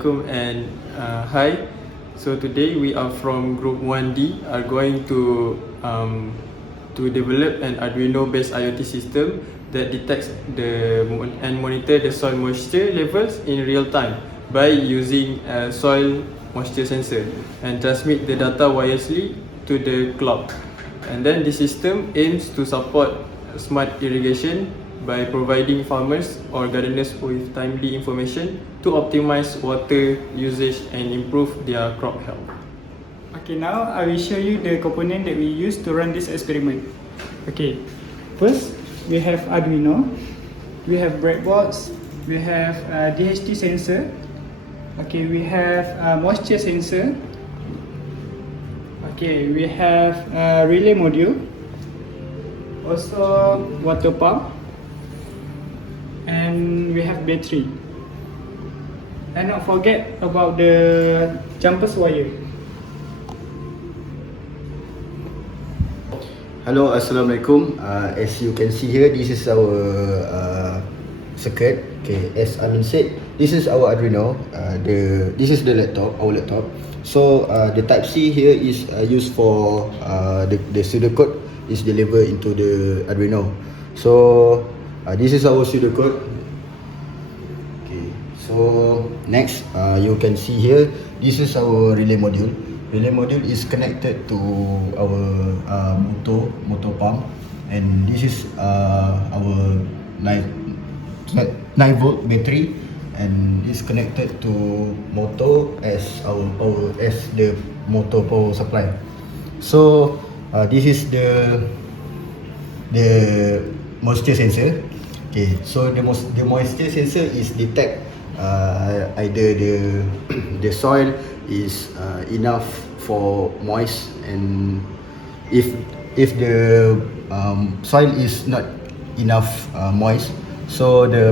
Assalamualaikum and hi. So today we are from Group 1D are going to develop an Arduino-based IoT system that detects and monitor the soil moisture levels in real time by using a soil moisture sensor and transmit the data wirelessly to the cloud. And then the system aims to support smart irrigation by providing farmers or gardeners with timely information to optimize water usage and improve their crop health. Okay, now I will show you the component that we use to run this experiment. Okay, first we have Arduino, we have breadboards, we have DHT sensor, okay, we have moisture sensor, okay, we have relay module, also water pump, and we have battery. And not forget about the jumpers wire. Hello, Assalamualaikum. As you can see here, this is our circuit. Okay, as Amin said, this is our Arduino. This is the laptop, our laptop. So the Type C here is used for the pseudocode is delivered into the Arduino. So this is our pseudocode. Okay, so next you can see here, this is our relay module. Relay module is connected to our motor pump, and this is our 9-volt battery, and is connected to motor as our power, as the motor power supply. So this is the moisture sensor. Okay, so the moisture sensor is detect either the soil is enough for moist, and if the soil is not enough moist, so the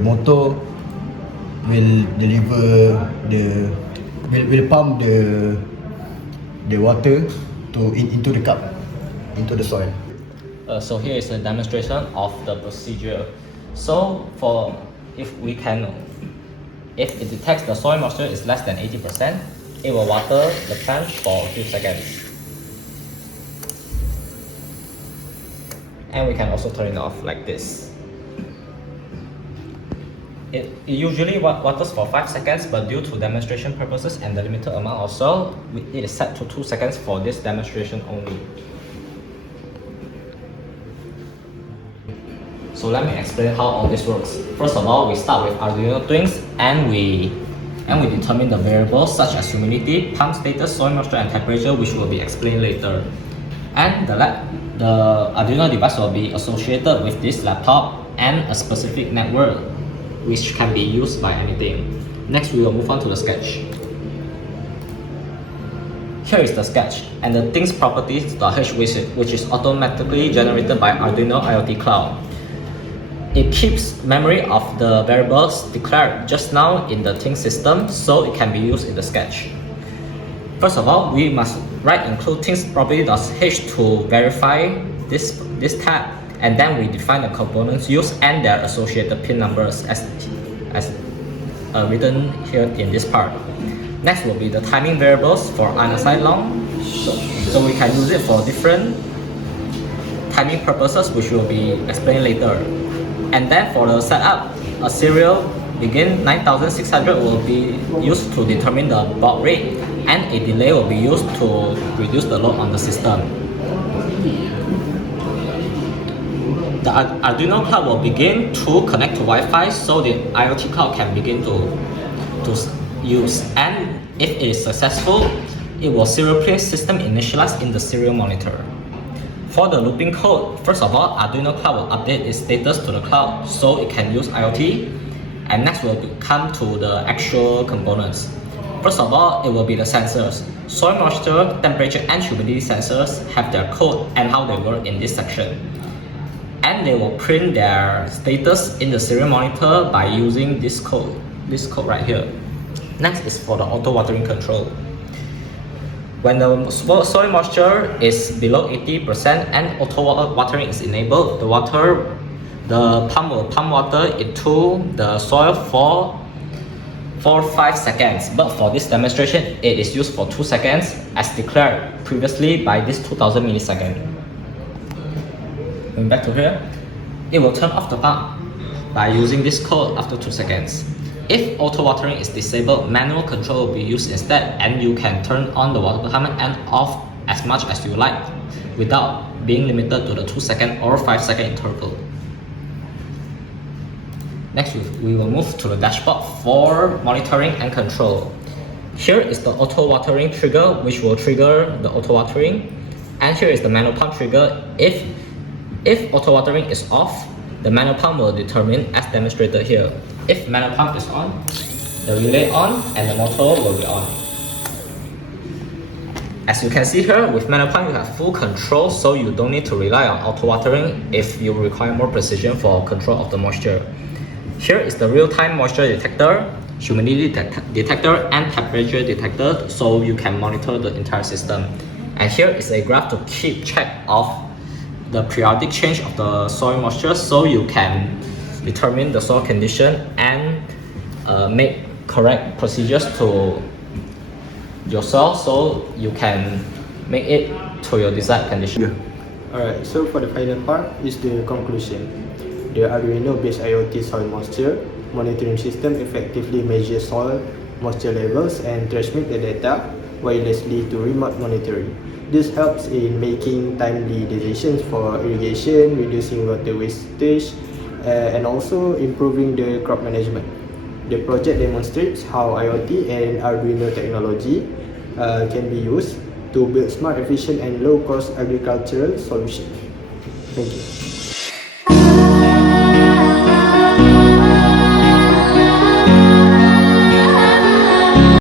motor will deliver will pump the water into the cup, into the soil. So here is a demonstration of the procedure. So if it detects the soil moisture is less than 80%, it will water the plant for a few seconds. And we can also turn it off like this. It usually waters for 5 seconds, but due to demonstration purposes and the limited amount of soil, it is set to 2 seconds for this demonstration only. So let me explain how all this works. First of all, we start with Arduino Twins and we determine the variables such as humidity, pump status, soil moisture, and temperature, which will be explained later. And the Arduino device will be associated with this laptop and a specific network, which can be used by anything. Next, we will move on to the sketch. Here is the sketch and the things properties.h, which is automatically generated by Arduino IoT Cloud. It keeps memory of the variables declared just now in the things system, so it can be used in the sketch. First of all, we must include things property.h to verify this tab, and then we define the components used and their associated pin numbers as written here in this part. Next will be the timing variables for unassigned long, so we can use it for different timing purposes, which will be explained later. And then for the setup, a serial begin 9600 will be used to determine the baud rate, and a delay will be used to reduce the load on the system. The Arduino cloud will begin to connect to Wi-Fi, so the IoT cloud can begin to use. And if it is successful, it will serial play system initialize in the serial monitor. For the looping code, first of all, Arduino Cloud will update its status to the cloud so it can use IoT. And next will come to the actual components. First of all, it will be the sensors. Soil moisture, temperature, and humidity sensors have their code and how they work in this section. And they will print their status in the serial monitor by using this code right here. Next is for the auto watering control. When the soil moisture is below 80% and auto watering is enabled, the water The pump will pump water into the soil for 5 seconds, but for this demonstration, it is used for 2 seconds as declared previously by this 2000 millisecond. Going back to here, it will turn off the pump by using this code after 2 seconds. If auto watering is disabled, manual control will be used instead, and you can turn on the water department and off as much as you like without being limited to the 2 second or 5 second interval. Next, we will move to the dashboard for monitoring and control. Here is the auto watering trigger, which will trigger the auto watering, and here is the manual pump trigger. If auto watering is off, the manual pump will determine as demonstrated here. If manual pump is on, the relay on and the motor will be on. As you can see here, with manual pump you have full control, so you don't need to rely on auto watering if you require more precision for control of the moisture. Here is the real-time moisture detector, humidity detector, and temperature detector, so you can monitor the entire system. And here is a graph to keep track of the periodic change of the soil moisture, so you can determine the soil condition and make correct procedures to your soil, so you can make it to your desired condition. Alright, so for the final part is the conclusion. The Arduino-based IoT soil moisture monitoring system effectively measures soil moisture levels and transmit the data wirelessly to remote monitoring. This helps in making timely decisions for irrigation, reducing water wastage, and also improving the crop management. The project demonstrates how IoT and Arduino technology can be used to build smart, efficient, and low-cost agricultural solutions. Thank you.